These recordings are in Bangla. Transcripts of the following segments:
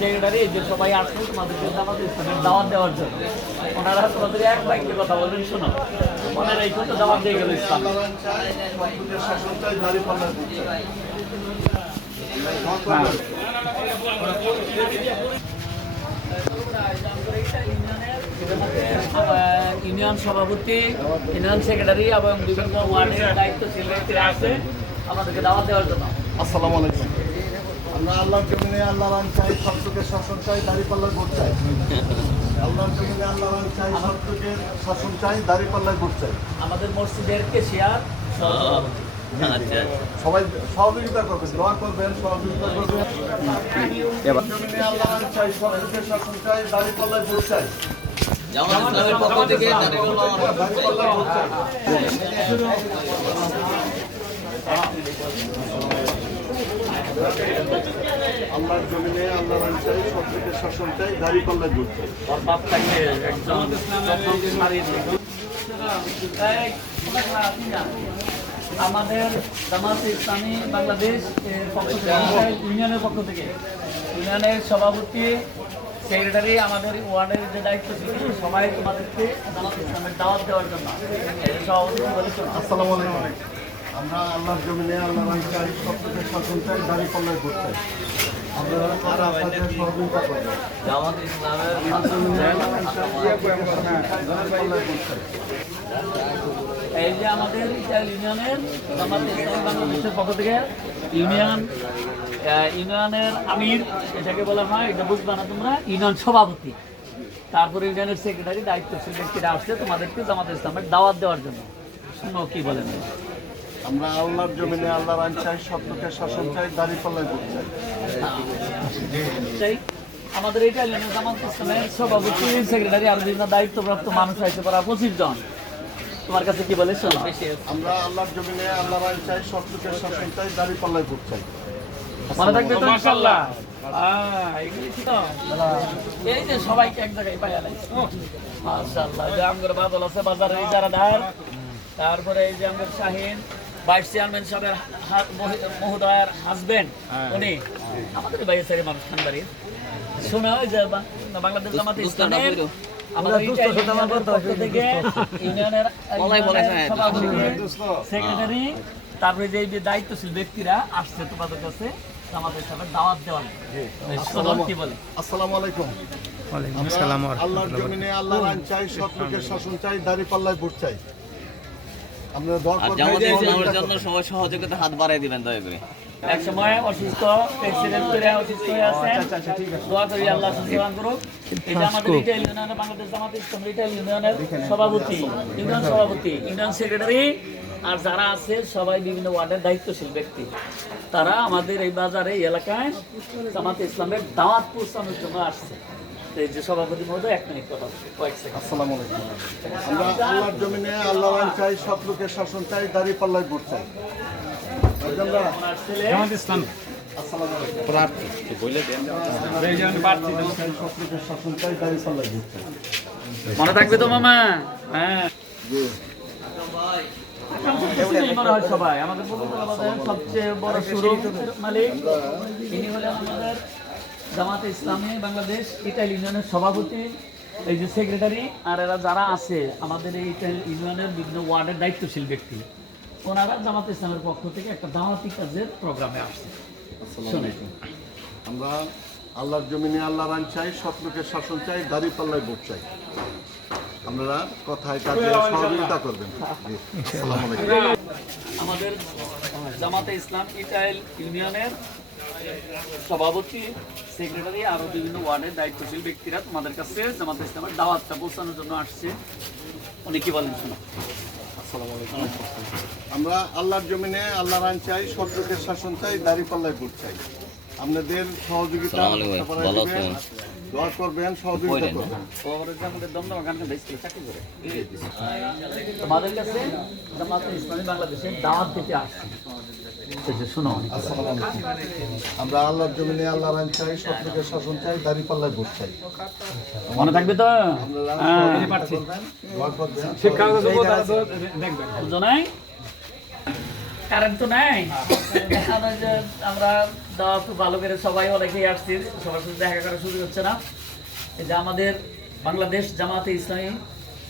সেক্রেটারি যে সবাই আসছে তোমাদেরকে আমাদের ইসলামের দাওয়াত দেওয়ার জন্য ওনারা তোমাদের এক বাক্যে কথা বলবেন, শোনো ওনারা এই তো দাওয়াত দিয়ে গেল ইসলাম। ইউনিয়ন সভাপতি, ইউনিয়ন সেক্রেটারি এবং বিভিন্ন ওয়ার্ডের দায়িত্বশীল ব্যক্তিরা আছে আমাদেরকে দাওয়াত দেওয়ার জন্য। আসসালামু আলাইকুম। আমরা আল্লাহর জমিনে আল্লাহর আইন চাই, সত্যকের শাসন চাই, দাঁড়িপাল্লার ভোট চাই। আল্লাহর জমিনে আল্লাহর আইন চাই, সত্যকের শাসন চাই, দাঁড়িপাল্লার ভোট চাই। আমাদের মসজিদের কেশিয়ার সবাই সহযোগিতা করবেন, দোয়া করবেন, সহযোগিতা করবেন। জমিনে আল্লাহর আইন চাই, সত্যকের শাসন চাই, দাঁড়িপাল্লার ভোট চাই। দাঁড়িপাল্লার ভোট চাই। আল্লাহর জমিনে আল্লাহর আইন চাই, সত্যকের শাসন চাই, দাঁড়িপাল্লার ভোট চাই। আমাদের জামাতে ইসলামী বাংলাদেশ পক্ষ থেকে, ইউনিয়নের পক্ষ থেকে ইউনিয়নের সভাপতি, সেক্রেটারি, আমাদের ওয়ার্ডের যে দায়িত্ব ছিল সবাই তোমাদেরকে জামাতে ইসলামের দাওয়াত দেওয়ার জন্য সভাপতি বলেছেন। আসসালামু আলাইকুম। আমরা আল্লাহর জমিনে আল্লাহর আইন চাই, সত্যকের শাসন চাই, দাঁড়িপাল্লার ভোট চাই। আপনারা সহযোগিতা করবেন। জামাতে ইসলামের এই যে আমাদের ইউনিয়নের জামাতে ইসলামী বাংলাদেশের পক্ষ থেকে ইউনিয়নের আমির, এটাকে বলা হয়, এটা বুঝবা না তোমরা, ইউনিয়ন সভাপতি, তারপরে ইউনিয়নের সেক্রেটারি, দায়িত্বশীল ব্যক্তিরা আসছে তোমাদেরকে জামাতে ইসলামের দাওয়াত দেওয়ার জন্য। শুনো কি বলেন। আমরা আল্লাহর জমিনে আল্লাহর আইন চাই, সত্যকের শাসন চাই, দাঁড়িপাল্লার ভোট চাই। আমাদের এটা জামাত ইসলামের সভাপতি, সেক্রেটারি আর বিভিন্ন দায়িত্বপ্রাপ্ত মানুষ আছে প্রায় 25 জন। তোমার কাছে কি বলে শোনো। আমরা আল্লাহর জমিনে আল্লাহর আইন চাই, সত্যকের শাসন চাই, দাঁড়িপাল্লার ভোট চাই। মনে থাকবে তো ইনশাআল্লাহ। এই যে সবাইকে এক জায়গায় পাইয়া লাগছে মাশাআল্লাহ। যে আমগর বাদল আছে বাজারের ইজারাদার, তারপরে এই যে আমগর শাহিন ভাইস চেয়ারম্যান সাহেবের মহোদয়ের হাজবেন্ড, উনি আমাদের বাইরে সাইডে মানুষ খানবাড়ি। শোনা হয় যে বাংলাদেশ জামাতে ইসলামের আমাদের পক্ষ থেকে ইউনিয়নের সভাপতি, সেক্রেটারি, তারপরে যে দায়িত্বশীল ব্যক্তিরা আসছে তোমাদের কাছে আমাদের সাথে দাওয়াত দেওয়ার। কি বলে? আসসালামু আলাইকুম। আল্লাহর জমিনে আল্লাহর আইন চাই, সত্যকের শাসন চাই, দাঁড়িপাল্লার ভোট চাই। আপনারা দোয়া করবেন, সবাই সহযোগিতা হাত বাড়াই দিবেন দয়া করে। এক সময় অসুস্থ প্রেসিডেন্ট করে অসুস্থ হয়ে আছেন, দোয়া করি আল্লাহ সুস্থ করুক। এটা আমাদের রিটেল ইউনিয়নের বাংলাদেশ জামাতে ইসলামী রিটেল ইউনিয়নের সভাপতি, ইউনিয়ন সভাপতি, ইউনিয়ন সেক্রেটারি আর যারা আছে সবাই বিভিন্ন ওয়ার্ডের দায়িত্বশীল ব্যক্তি, তারা আমাদের এই বাজারে এই এলাকায় জামাতে ইসলামের দাওয়াত পৌঁছানোর জন্য আসছে। এই যে সভাপতি মহোদয়, 1 মিনিট কথা কয়েক সেকেন্ড। আসসালামু আলাইকুম। আমরা আল্লাহর জমিনে আল্লাহর আইন চাই, সত্যকের শাসন চাই, দাঁড়িপাল্লার ভোট চাই। জামাত ইসলাম আসসালামু আলাইকুম। প্রার্থী বলে দেন, সত্যকের শাসন চাই, দাঁড়িপাল্লার ভোট চাই। মনে থাকবে তো মামা? হ্যাঁ, সবাই আমাদের সবচেয়ে বড় শোরুম মালিক, ইনি হলেন আমাদের জামাতে ইসলামী বাংলাদেশ ইটালি ইউনিয়নের সভাপতি, এই যে সেক্রেটারি, আর এরা যারা আছে আমাদের এই ইটালি ইউনিয়নের বিভিন্ন ওয়ার্ডের দায়িত্বশীল ব্যক্তি, ওনারা জামাতে ইসলামের পক্ষ থেকে একটা দাওয়াতি কাজের প্রোগ্রামে আসছে। আমরা আল্লাহর জমিনে আল্লাহর আইন চাই, সত্যকের শাসন চাই, দাঁড়িপাল্লার ভোট চাই। আপনারা কথায় কাজে সহযোগিতা করবেন। আসসালামু আলাইকুম। আমাদের জামাতে ইসলাম ইটাইল ইউনিয়নের সভাপতি, সেক্রেটারি আরো বিভিন্ন ওয়ার্ডের দায়িত্বশীল ব্যক্তিরা তোমাদের কাছে জামাতে ইসলামের দাওয়াতটা পৌঁছানোর জন্য আসছে। উনি কি বলেন শোনো। আসসালামু আলাইকুম। আমরা আল্লাহর জমিনে আল্লাহর আইন চাই, সত্যকের শাসন চাই, দাঁড়িপাল্লার ভোট চাই। আপনাদের সহযোগিতা দোয়া করবেন, সহযোগিতা করবেন। তোমাদের কাছে জামাতে ইসলামী বাংলাদেশের দাওয়াত দিতে আসছে। শোনো, আমরা আল্লাহর জমিনে আল্লাহর আইন চাই, সত্যকের শাসন চাই, দাঁড়িপাল্লার ভোট চাই। মনে থাকবে তো? দোয়া করবেন। শিক্ষা দেখবেন বুঝো নাই? কারেন্ট তো নাই এখন ওই যে আমরা দাওয়া তো ভালো করে সবাই অনেকেই আসছি, সবার সাথে দেখা করার সুযোগ হচ্ছে না। এই যে আমাদের বাংলাদেশ জামাতে ইসলামী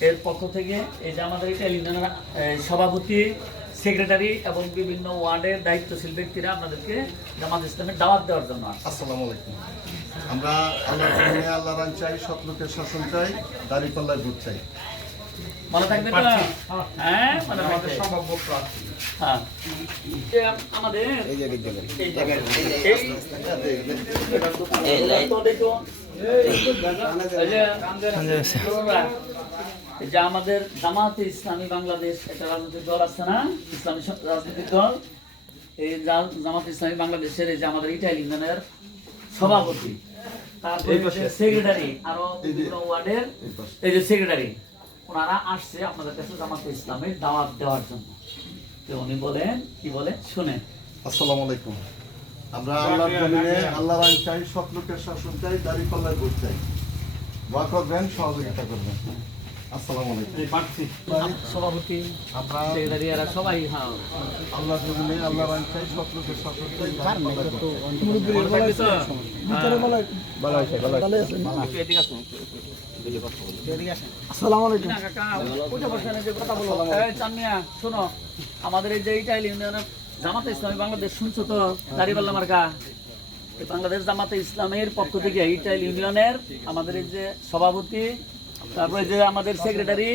এর পক্ষ থেকে এই যে আমাদের ইটালি ইউনিয়নের সভাপতি, সেক্রেটারি এবং বিভিন্ন ওয়ার্ডের দায়িত্বশীল ব্যক্তিরা আপনাদেরকে জামাত ইসলামের দাওয়াত দেওয়ার জন্য আসছে। আসসালামু আলাইকুম। আমরা আল্লাহর জমিনে আল্লাহর আইন চাই, সৎ লোকের শাসন চাই, দাঁড়িপাল্লায় ভোট চাই। মনে থাকবে তো? হ্যাঁ, মনে থাকবে। হ্যাঁ, এই আমাদের এই যে আমাদের জামাতে ইসলামী বাংলাদেশ একটা রাজনৈতিক দল আছে না, ইসলামী রাজনৈতিক দল। এই জামাতে ইসলামী বাংলাদেশের এই যে আমাদের ইটালি ইউনিয়নের সভাপতি, তারপরে সেক্রেটারি, আরো বিভিন্ন ওয়ার্ডের এই যে সেক্রেটারি, ওনারা আসছে আপনাদের কাছে জামাতে ইসলামের দাওয়াত দেওয়ার জন্য। তো উনি বলেন, কি বলেন শুনেন। আসসালামু আলাইকুম। আমরা আল্লাহর জমিনে আল্লাহর আইন চাই, সৎ লোকের শাসন চাই, দাঁড়িপাল্লায় ভোট চাই। দোয়া করবেন, সহযোগিতা করবেন। আসসালামু আলাইকুম। সভাপতি, আমরা সেক্রেটারি, এরা সবাই আল্লাহর জমিনে আল্লাহর আইন চাই, সৎ লোকের শাসন চাই, দাঁড়িপাল্লায় ভোট চাই। শোনো, আমাদের এই যে ইটালি ইউনিয়নের জামাতে ইসলামী বাংলাদেশ শুনছো তো, দাঁড়িপাল্লা মার্কা, বাংলাদেশ জামাতে ইসলামের পক্ষ থেকে ইটালি ইউনিয়নের আমাদের এই যে সভাপতি, তারপরে যে আমাদের সেক্রেটারি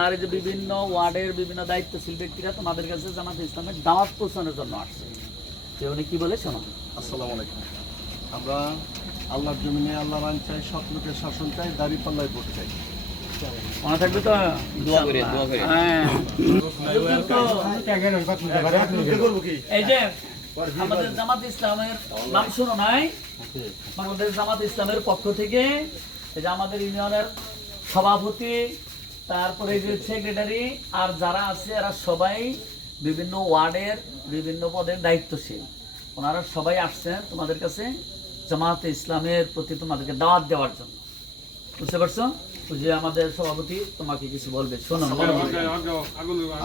আর এই যে বিভিন্ন ওয়ার্ডের বিভিন্ন দায়িত্বশীল ব্যক্তিরা তোমাদের কাছে জামাতে ইসলামের দাওয়াত পৌঁছানোর জন্য আসছে। তো উনি কি বলে শোনো। আসসালামু আলাইকুম। আমরা আল্লাহর জমিনে আল্লাহর আইন চাই, সৎ লোকের শাসন চাই, দাঁড়িপাল্লায় ভোট চাই। মনে থাকবে তো? দোয়া করি, দোয়া করি। হ্যাঁ, এই যে আমাদের জামাত ইসলামের নাম শুনো নাই, বাংলাদেশ জামাত ইসলামের পক্ষ থেকে এই যে আমাদের ইউনিয়নের সভাপতি, তারপরে যে সেক্রেটারি আর যারা আছে এরা সবাই বিভিন্ন ওয়ার্ডের বিভিন্ন পদের দায়িত্বশীল, ওনারা সবাই আসছেন তোমাদের কাছে জামাতে ইসলামের প্রতি তোমাদেরকে দাওয়াত দেওয়ার জন্য। বুঝতে পারছো? ওই যে আমাদের সভাপতি তোমাকে কিছু বলবে, শোনো।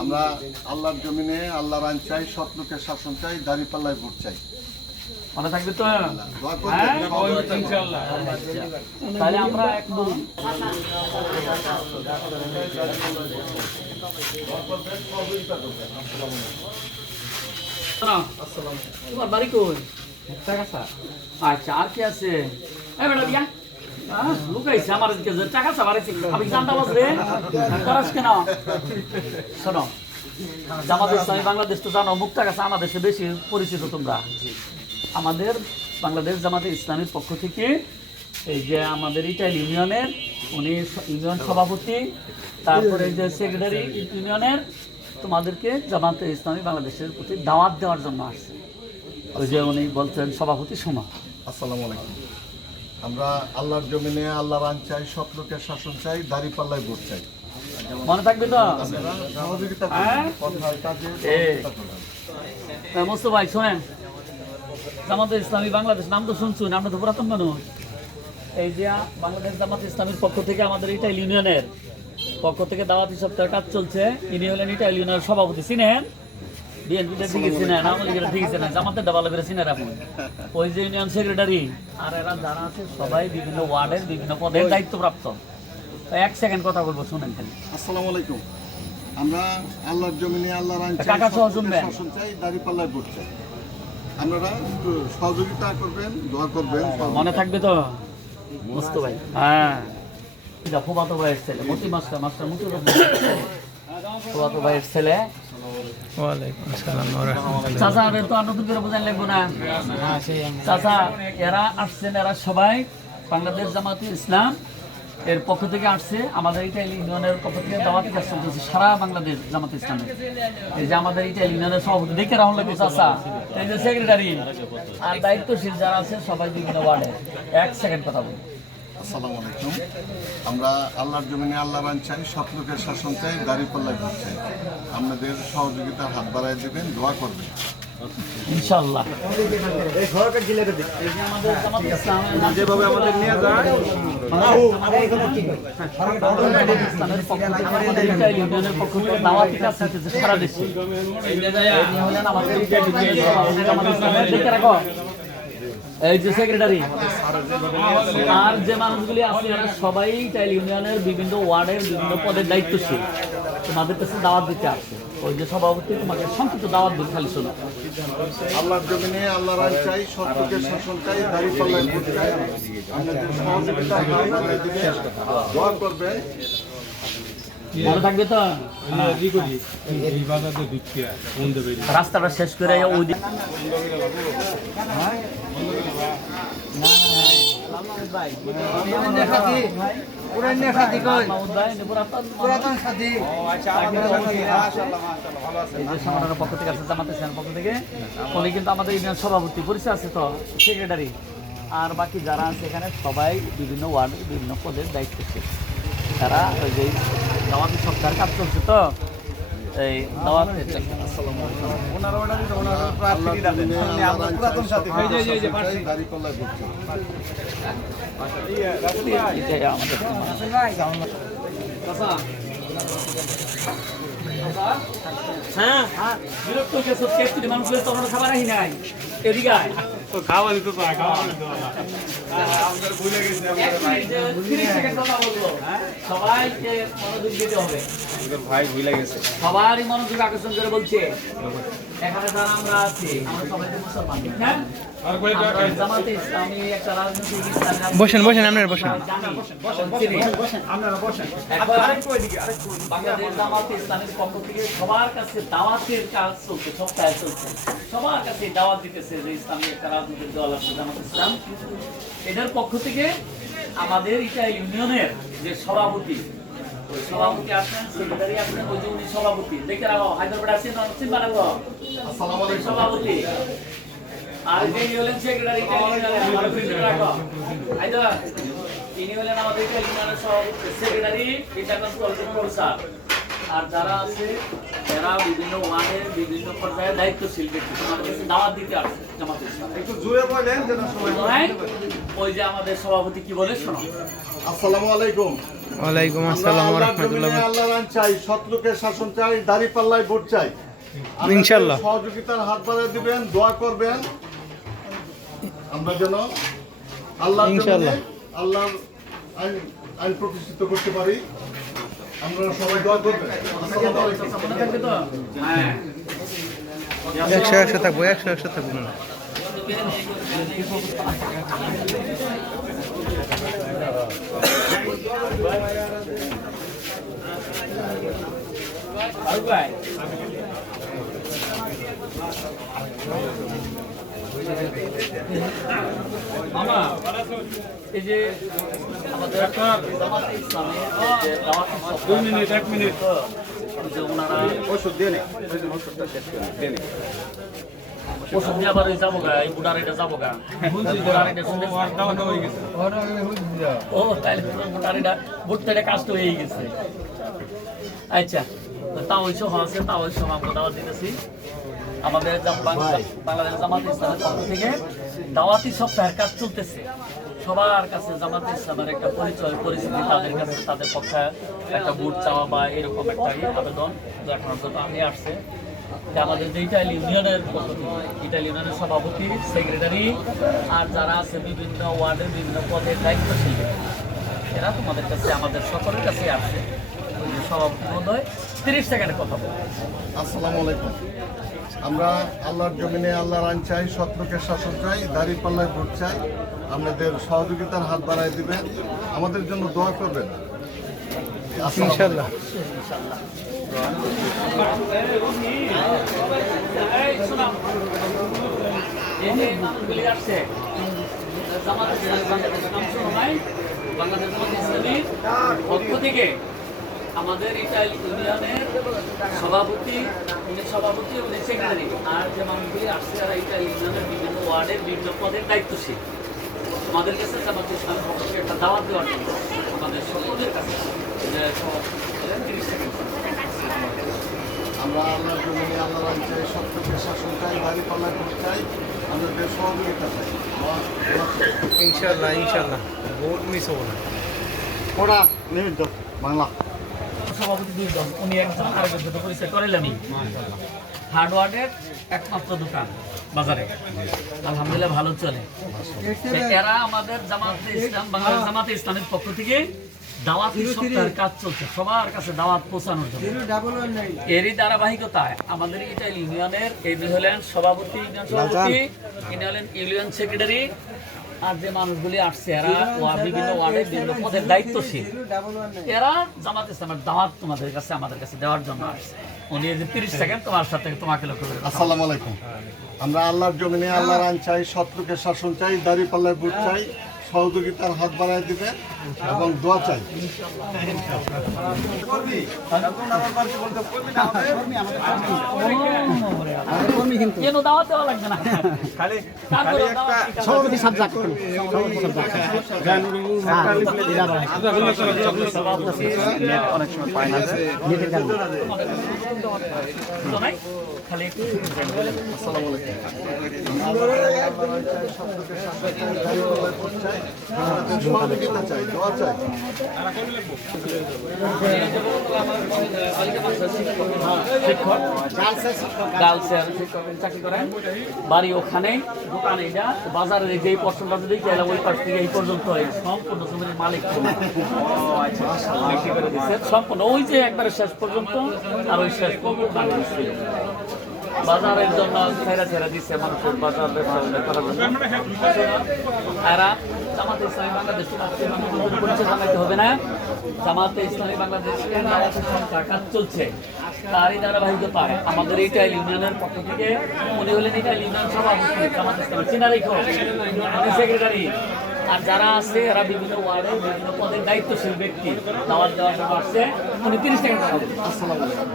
আমরা আল্লাহর জমিনে আল্লাহর আইন চাই, সৎ লোকের শাসন চাই, দাঁড়িপাল্লায় ভোট চাই। মনে থাকবে তো? দোয়া করবেন, তাহলে আমরা একদম তোমার বাড়ি কই? আচ্ছা, আর কি আছে? লুকাইছে আমার টাকা চাবাইছে, আমি জানতে পারছি করাস কেন? শোনো, জামাত ইসলামী বাংলাদেশ তো জানো, মুক্তা কাছে আমাদের বেশি পরিচিত তোমরা। আমাদের বাংলাদেশ জামাতে ইসলামের পক্ষ থেকে এই যে আমাদের ইটালি ইউনিয়নের উনি ইউনিয়ন সভাপতি, তারপরে যে সেক্রেটারি ইউনিয়নের, তোমাদেরকে জামাতে ইসলামী বাংলাদেশের প্রতি দাওয়াত দেওয়ার জন্য আসছে। ওই যে উনি বলছেন সভাপতি সমা। আসসালামু আলাইকুম। আমরা আল্লাহর জমিনে আল্লাহর আইন চাই, সৎ লোকের শাসন চাই, দাঁড়িপাল্লায় ভোট চাই। মনে থাকবে তো? আপনারা সহযোগিতা করবেন, কথায় কাজে সহযোগিতা করবেন। মোস্তফা ভাই শোনেন, জামাতে ইসলামী বাংলাদেশ নাম তো শুনছুন, আমরা তো পুরাতন মানুষ। এই যে বাংলাদেশ জামাত ইসলামের পক্ষ থেকে আমাদের ইটালি ইউনিয়নের পক্ষ থেকে দাওয়াতি সপ্তাহের কাজ চলছে। ইনি হলেন ইটালি ইউনিয়নের সভাপতি, চিনেন? বিএনপিটা ঠিকই চিনেন, আওয়ামী লীগের ঠিকই চিনেন, জামাতেরটা ভালো করে চিনেন আপনি। ওই যে ইউনিয়ন সেক্রেটারি আর এরা যারা আছে সবাই বিভিন্ন ওয়ার্ডের বিভিন্ন পদের দায়িত্বপ্রাপ্ত। এক সেকেন্ড কথা বলবো, শুনেন খালি। আসসালামু আলাইকুম। আমরা আল্লাহর জমিনে আল্লাহর আইন চাই, কাকা সহ সৎ লোকের শুনবেন। শাসন চাই, দাঁড়িপাল্লায় ভোট চাই। আপনারা একটু সহযোগিতা করবেন, দোয়া করবেন। মনে থাকবে তো? মোস্তফা ভাই, হ্যাঁ, এটা ফুফাতো ভাইয়ের ছেলে, মতি মাস্টার মুতুর ফুফাতো ভাইয়ের ছেলে। চাচা তো আর নতুন করে বোঝান লাগবো না। চাচা এরা আসছেন, এরা সবাই বাংলাদেশ জামাতে ইসলাম এর পক্ষ থেকে আসছে। আমাদের ইটালি ইউনিয়নের পক্ষ থেকে দাওয়াতি কাজ চলতেছে সারা বাংলাদেশ জামাতে ইসলামের। এই যে আমাদের ইটালি ইউনিয়নের সভাপতি দেখে রাহুল লাগবে চাচা, এই যে সেক্রেটারি আর দায়িত্বশীল যারা আছে সবাই বিভিন্ন ওয়ার্ডে। এক সেকেন্ড কথা বলুন। আসসালামু আলাইকুম। আমরা আল্লাহর জমিনে আল্লাহর আইন চাই, সৎ লোকের শাসন চাই, দাঁড়িপাল্লায় ভোট চাই। আপনাদের সহযোগিতার হাত বাড়ায় দেবেন, দোয়া করবেন। ইনশাআল্লাহ। এই যে আমাদের জামাত ইসলামের যেভাবে আমাদের নিয়ে যায় ইসলামের পক্ষ থেকে আমাদের ইটালি ইউনিয়নের পক্ষ থেকে দাওয়াতি কাজ চলতেছে সারা দেশে। ইনি হলেন আমাদের ইটালি ইউনিয়নের সভাপতি জামাত ইসলামের, দেখে রাখো এই যে সেক্রেটারি আর যে মানুষগুলি আছে এরা সবাই ইটালি ইউনিয়নের বিভিন্ন ওয়ার্ডের বিভিন্ন পদের দায়িত্বশীল। তোমাদের কাছে দাওয়াত দিতে আসছে, ওই যে সভাপতি তোমাকে সংক্ষিপ্ত দাওয়াত দিন, খালি শোনো। আল্লাহর জমিনে আল্লাহর আইন চাই, সত্যকে শাসন চাই, দাঁড়িপাল্লায় ভোট চাই। আপনাদের সহযোগিতা আপনারা দিবেন, দোয়া করবেন। মনে থাকবে তো? রাস্তাটা শেষ করে ওই দিন পক্ষ থেকে আছে, জামাত ইসলামের পক্ষ থেকে। উনি কিন্তু আমাদের ইউনিয়ন সভাপতি, পরিচয় আছে তো, সেক্রেটারি। আর বাকি যারা আছে এখানে সবাই বিভিন্ন ওয়ার্ডের বিভিন্ন পদের দায়িত্বশীল। তারা ওই যে দাওয়াতি সপ্তাহের কাজ চলছে তো, এই দাওয়াত হ্যাঁ বিরক্ত গেছো, মানুষগুলো তখন খাবার আহি নাই, এদিকে খাওয়া দিতে পারে সবাইকে মনোযোগ দিতে হবে। ভাই ভুলে গেছে, সবারই মনোযোগ আকর্ষণ করে বলছে এখানে যারা আমরা আছি আমরা সবাই তো মুসলমান, ঠিক না? জামাতে ইসলামী একটা রাজনৈতিক বসেন আপনারা বসেন। বাংলাদেশ জামাতে ইসলামের পক্ষ থেকে সবার কাছে দাওয়াতের কাজ চলছে, সপ্তাহে চলছে। সবার কাছে দাওয়াত দিতেছে যে ইসলামী একটা রাজনৈতিক দল আছে জামাতে ইসলাম। এটার পক্ষ থেকে আমাদের ইটালি ইউনিয়নের যে সভাপতি, ওই সভাপতি আসেন, সেক্রেটারি আসেন, ওই যে উনি সভাপতি, দেখে রাখো হায়দ্রাবাদ আসেন, চিন্তা রাখো সভাপতি। আর যিনি হলেন সেক্রেটারি, তিনি হলেন আমাদের ইউনিয়নের সেক্রেটারি, প্রফেসর। আর যারা আছে এরা বিভিন্ন ওয়ার্ডের বিভিন্ন পর্যায়ে দায়িত্বশীল ব্যক্তি, তোমাদের কাছে দাওয়াত দিতে আসছে জামাত ইসলাম। একটু জোরে বলেন যেন সবাই। ওই যে আমাদের সভাপতি কি বলে শোনো। আসসালামু আলাইকুম। ওয়ালাইকুম আসসালাম ওয়া রাহমাতুল্লাহ। আল্লাহর আইন চাই, সত্যকে শাসন চাই, দাঁড়িপাল্লায় ভোট চাই। ইনশাআল্লাহ সহযোগিতার হাত বাড়িয়ে দিবেন, দোয়া করবেন আমরা যেন আল্লাহর জমিনে আল্লাহর আইন প্রতিষ্ঠিত করতে পারি। আপনারা সবাই দোয়া করবেন। আসসালামু আলাইকুম। মনে থাকবে তো? হ্যাঁ, 100 থাকবো 100 থাকবো না। মামা এই যে আমাদের জামাতে ইসলামে যে দাওয়াতি সপ্তাহ, 2 মিনিট 1 মিনিট যে ওনারা ওষুধ দিয়ে নে, ওষুধটা শেষ করে দিয়ে নে। ওষুধ দিয়ে আবার যাবো গা, এই বুড়ার এটা যাবো গা, বুড়ার এটা শুনে হয়ে গেছে। ও তাহলে বুড়ার এটা বুড়তে এটা কাজ তো হয়ে গেছে। আচ্ছা, তাও ওই সহ আছে, তাও ওই সহ আমরা দাওয়াত দিতেছি। আমাদের বাংলাদেশ জামাত ইসলামের পক্ষ থেকে দাওয়াতি সপ্তাহের কাজ চলতেছে। সবার কাছে জামাত ইসলামের একটা পরিচয় পরিচিতি, তাদের কাছে তাদের পক্ষে একটা ভোট চাওয়া বা এরকম একটা আবেদন দেখানোর জন্য আমি আসছে। আমাদের যে ইটালি ইউনিয়নের ইটালি ইউনিয়নের সভাপতি, সেক্রেটারি আর যারা আছে বিভিন্ন ওয়ার্ডের বিভিন্ন পদের দায়িত্বশীল, এরা তোমাদের কাছে আমাদের সকলের কাছে আসছে। সভাপতি মহোদয় 30 সেকেন্ডে কথা বলবো। আসসালামু আলাইকুম। আমরা আল্লাহর জমিনে আল্লাহর আইন চাই, সত্যকে শাসন চাই, দাঁড়িপাল্লায় ভোট চাই। আপনাদের সহযোগিতার হাত বাড়ায় দিবেন, আমাদের জন্য দোয়া করবেন ইনশাআল্লাহ। বাংলাদেশ জামাত ইসলামীর পক্ষ থেকে আমাদের ইটালি ইউনিয়নের সভাপতি, উনি সেক্রেটারি আর যে মানুষগুলি আসছে তারা ইটালি ইউনিয়নের বিভিন্ন ওয়ার্ডের বিভিন্ন পদের দায়িত্বশীল। আমাদের কাছে জামাত ইসলামের পক্ষ থেকে একটা দাওয়াত দেওয়ার জন্য আমাদের সকলের কাছে যে সভাপতি 30 সেকেন্ড। আমরা আল্লাহর জমিনে আল্লাহর আইন চাই, সত্যকে শাসন চাই, দাঁড়িপাল্লায় ভোট চাই, আপনাদের সহযোগিতা চাই। ইনশাল্লাহ ইনশাল্লাহ ভোট মিস হবো না। ওরা নির্দ বাংলা সভাপতি 2 জন, উনি একজন আরেকজন সাথে পরিচয় করাইলেনি। হার্ডওয়ার্ডের একমাত্র দোকান বাজারে, আলহামদুলিল্লাহ ভালো চলে। এরা আমাদের জামাতে ইসলাম, বাংলাদেশ জামাতে ইসলামের পক্ষ থেকে দাওয়াতি সপ্তাহের কাজ চলছে, সবার কাছে দাওয়াত পৌঁছানোর জন্য। এরই ধারাবাহিকতায় আমাদের ইটাল ইউনিয়নের এই হলেন সভাপতি, ইউনিয়ন সভাপতি, ইনি হলেন ইউনিয়ন সেক্রেটারি, আর যে মানুষগুলি আসছে এরা বিভিন্ন ওয়ার্ডে বিভিন্ন পদের দায়িত্বশীল। এরা জামাত ইসলামের দাওয়াত তোমাদের কাছে, আমাদের কাছে দেওয়ার জন্য আসছে। উনি এই যে 30 সেকেন্ড তোমার সাথে তোমাকে লক্ষ্য করে। আসসালামু আলাইকুম। আমরা আল্লাহর জমিনে আল্লাহর আইন চাই, শত্রুকে শাসন চাই, দাঁড়িপাল্লায় ভোট চাই, সহযোগিতার হাত বাড়ায় দিবেন এবং দোয়া চাই। কেন দাওয়াত দেওয়া লাগবে না, সভাপতি সাবজেক্ট অনেক সময় পায় না। খালি একটু আসসালামু আলাইকুম। আমরা আল্লাহর আইন চাই, শত্রুকে শাসন চাই, দাঁড়িপাল্লায় ভোট চাই, সহযোগিতা চাই, দোয়া চাই। শিক্ষক, গার্লসের শিক্ষকের চাকরি করেন, বাড়ি ওখানে, দোকান এইটা, বাজারের যে পর্যন্ত দিকে ওই পাশ থেকে এই পর্যন্ত সম্পূর্ণ জমির মালিক বিক্রি করে দিচ্ছে সম্পূর্ণ, ওই যে একবারে শেষ পর্যন্ত, আর ওই শেষ পর্যন্ত বাজারের জন্য ছেড়ে ছেড়ে দিচ্ছে মানুষের বাজার ব্যবসা করার জন্য। এরা জামাতে ইসলামী বাংলাদেশ পরিচয় জানাইতে হবে না, জামাতে ইসলামী বাংলাদেশের দাওয়াতের সংখ্যা কাজ চলছে, তারই ধারাবাহিকতায় আমাদের ইটাইল ইউনিয়নের পক্ষ থেকে উনি হলেন ইটাইল ইউনিয়ন সভাপতি জামাতে ইসলামী, চিনা রেখো, উনি সেক্রেটারি, আর যারা আছে এরা বিভিন্ন ওয়ার্ডে বিভিন্ন পদের দায়িত্বশীল ব্যক্তি। দাওয়াত দেওয়ার জন্য আসছে, উনি 30 সেকেন্ড কথা বলবেন। আসসালামু আলাইকুম।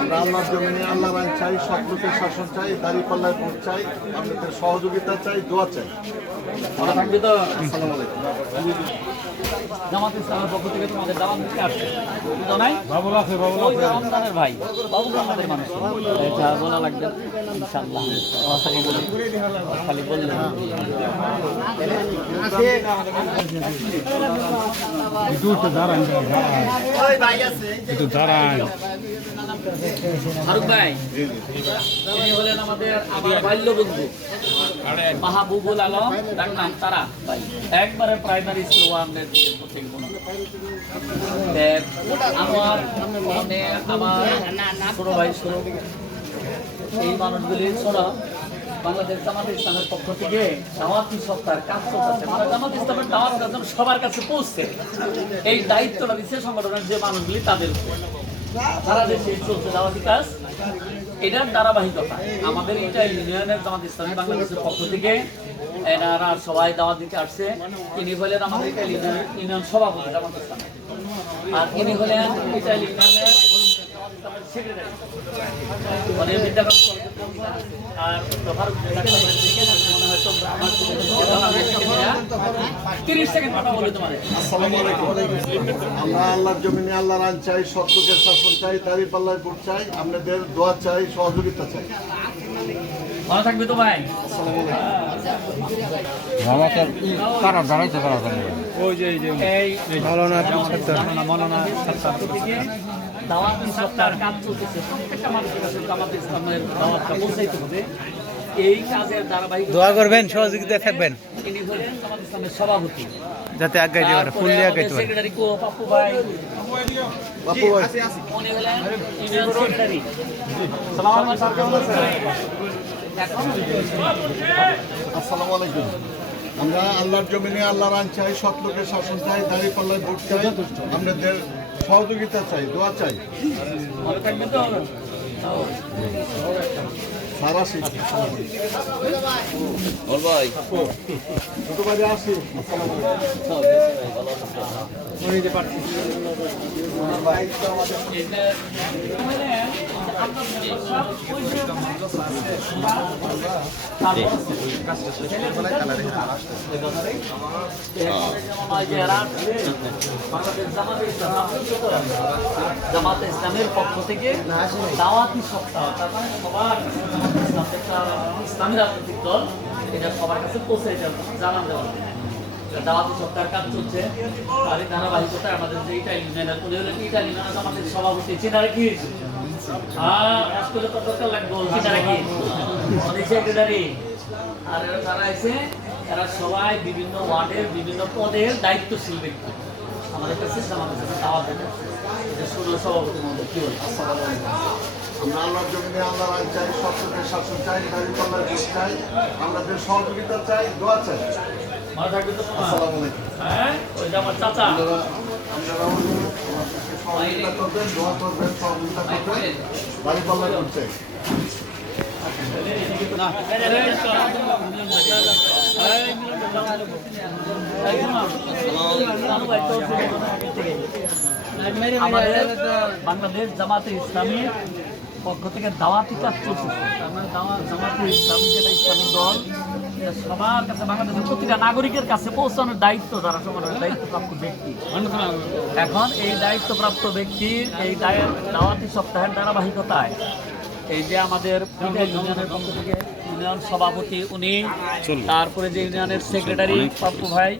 আমরা আল্লাহর জমিনে আল্লাহর আইন চাই, শত্রুকে শাসন চাই, দাঁড়িপাল্লায় ভোট চাই, আপনাদের সহযোগিতা চাই, দোয়া চাই। ভালো থাকবে তো। আসসালামু আলাইকুম। জামাত ইসলামের পক্ষ থেকে তোমাদের দাওয়াত দিতে আসছে, বুঝো নাই? ওই যে রমজানের ভাই, বাবুল আমাদের মানুষ, এটা বলা লাগবে ইনশাআল্লাহ। খালি বললেন ফারুক ভাই, তিনি হলেন আমাদের আমার বাল্য বন্ধু মাহবুবুল আলম, তার নাম তারা ভাই, একবারে প্রাইমারি স্কুল ওয়ানের প্রত্যেক বন্ধু। আমার ছোট ভাই ছোট এই মানুষগুলি শোনো, বাংলাদেশ জামাত ইসলামের পক্ষ থেকে দাওয়াতি সপ্তাহের কাজ চলতেছে, মানে জামাত ইসলামের দাওয়াত কাজ সবার কাছে পৌঁছছে, এই দায়িত্বটা দিচ্ছে সংগঠনের যে মানুষগুলি তাদের উপর। সারা দেশে চলছে দাওয়াতি কাজ, এটার ধারাবাহিকতা আমাদের এটা ইউনিয়নের জামাত ইসলামী বাংলাদেশের পক্ষ থেকে এনারা সবাই দাওয়াত দিতে আসছে। ইনি হলেন আমাদের এটা ইউনিয়ন সভাপতি জামাত ইসলামী, আর ইনি হলেন এটা ইউনিয়নের সেক্রেটারি, মানে বিদ্যালয় আর ফারুক মনে হয় তোমরা আমার 30 সেকেন্ড কথা বলে তোমাদের। আসসালামু আলাইকুম। আমরা আল্লাহর জমিনে আল্লাহর আইন চাই, শত্রুকে শাসন চাই, দাঁড়িপাল্লায় ভোট চাই, আপনাদের দোয়া চাই, সহযোগিতা চাই। ভালো থাকবে তো ভাই। এই মৌলানা দাওয়াতি সপ্তাহের কাজ চলতেছে, প্রত্যেকটা মানুষের কাছে জামাতে ইসলামের দাওয়াতটা পৌঁছাইতে হবে। এই কাজের ধারাবাহিক দোয়া করবেন, সহযোগিতা থাকবেন তিনি হলেন জামাত ইসলামের সভাপতি, যাতে আগাইতে পারে, ফুললি আগাইতে পারে। সেক্রেটারি কো পাপ্পু ভাই, বাপু ভাই, উনি হলেন ইউনিয়ন সেক্রেটারি। আসসালামু আলাইকুম। আমরা আল্লাহর জমিনে আল্লাহর আইন চাই, শত্রুকে শাসন চাই, দাঁড়িপাল্লায় ভোট চাই, আপনাদের সহযোগিতা চাই, দোয়া চাই। ভালো থাকবে তো। সারা শীত ওর ভাই ছোট বাইরে আসি। আসসালামু আলাইকুম। এটা জামাতে ইসলামের পক্ষ থেকে দাওয়াতি সপ্তাহ, তার মানে সবার ইসলামী রাজনৈতিক দল এটা সবার কাছে পৌঁছে জানান দেওয়া দাওয়াতি সপ্তাহের কাজ চলছে। আর এই ধারাবাহিকতায় আমাদের যে ইটালি ম্যানেজার উনি হলেন ইটালি ম্যানেজার আমাদের সভাপতি চেনারে কি দরকার লাগবে চেনারে কি আমাদের সেক্রেটারি। আর তারা এসে এরা সবাই বিভিন্ন ওয়ার্ডের বিভিন্ন পদের দায়িত্বশীল ব্যক্তি আমাদের কাছে আমাদের কাছে দাওয়াত দেবে। এটা শুরু সভাপতি মহোদয় কি বলছে? আমরা আল্লাহর জমিনে আল্লাহর আইন চাই, সত্যের শাসন চাই, দাঁড়িপাল্লার ভোট চাই, আমাদের সহযোগিতা চাই, দোয়া চাই। ভালো থাকবে তো তোমার? আসসালামু আলাইকুম। হ্যাঁ ওই যে আমার চাচা আপনারা আমাদেরকে সহযোগিতা করবেন, দোয়া করবেন, সহযোগিতা করবেন, দাঁড়িপাল্লার ভোট চাই। আমাদের বাংলাদেশ জামাতে ইসলামীর পক্ষ থেকে দাওয়াতি কাজ চলছে। তার মানে জামাতে ইসলামী যেটা ইসলামিক দল এটা সবার কাছে বাংলাদেশের প্রতিটা নাগরিকের কাছে পৌঁছানোর দায়িত্ব যারা সমাজের দায়িত্বপ্রাপ্ত ব্যক্তি। এখন এই দায়িত্বপ্রাপ্ত ব্যক্তির এই দাওয়াতি সপ্তাহের ধারাবাহিকতায় এই যে আমাদের ইউনিয়নের পক্ষ থেকে ইউনিয়ন সভাপতি উনি, তারপরে যে ইউনিয়নের সেক্রেটারি পাপ্পু ভাই,